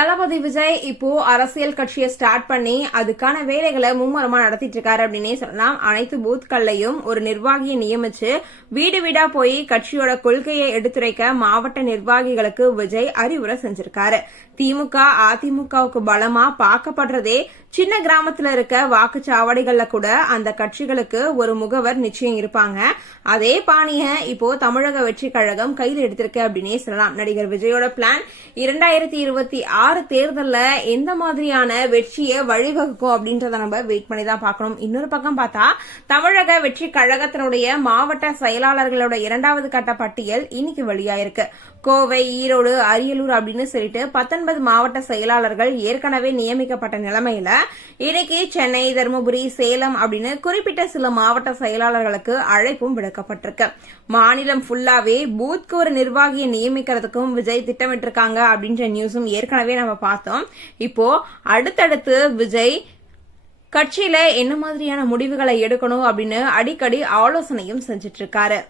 தளபதி விஜய் இப்போ அரசியல் கட்சியை ஸ்டார்ட் பண்ணி அதுக்கான வேலைகளை மும்முரமா நடத்திட்டு இருக்காரு அப்படின்னே சொல்லலாம். அனைத்து பூத்கள்லையும் ஒரு நிர்வாகியை நியமிச்சு வீடு வீடா போய் கட்சியோட கொள்கையை எடுத்துரைக்க மாவட்ட நிர்வாகிகளுக்கு விஜய் அறிவுரை செஞ்சிருக்காரு. திமுக அதிமுகவுக்கு பலமா பார்க்கப்படுறதே சின்ன கிராமத்துல இருக்க வாக்குச்சாவடிகள்ல கூட அந்த கட்சிகளுக்கு ஒரு முகவர் நிச்சயம் இருப்பாங்க. அதே பாணிய இப்போ தமிழக வெற்றி கழகம் கையில் எடுத்திருக்கு அப்படின்னே சொல்லலாம். நடிகர் விஜயோட பிளான் இரண்டாயிரத்தி இருபத்தி ஆறு தேர்தல்ல எந்த மாதிரியான வெற்றியை வழிவகுக்கும் அப்படின்றத நம்ம வெயிட் பண்ணி தான் பார்க்கணும். இன்னொரு பக்கம் பார்த்தா தமிழக வெற்றி கழகத்தினுடைய மாவட்ட செயலாளர்களோட இரண்டாவது கட்ட பட்டியல் இன்னைக்கு வெளியாயிருக்கு. கோவை ஈரோடு அரியலூர் அப்படின்னு சொல்லிட்டு பத்தொன்பது மாவட்ட செயலாளர்கள் ஏற்கனவே நியமிக்கப்பட்ட நிலைமையில இன்னைக்கு சென்னை தருமபுரி சேலம் அப்படின்னு குறிப்பிட்ட சில மாவட்ட செயலாளர்களுக்கு அழைப்பும் விடுக்கப்பட்டிருக்கு. மாநிலம் ஃபுல்லாவே பூத்க்கு ஒரு நிர்வாகியை நியமிக்கிறதுக்கும் விஜய் திட்டமிட்டிருக்காங்க அப்படின்ற நியூஸும் ஏற்கனவே நம்ம பார்த்தோம். இப்போ அடுத்தடுத்து விஜய் கட்சியில என்ன மாதிரியான முடிவுகளை எடுக்கணும் அப்படின்னு அடிக்கடி ஆலோசனையும் செஞ்சிட்டு இருக்காரு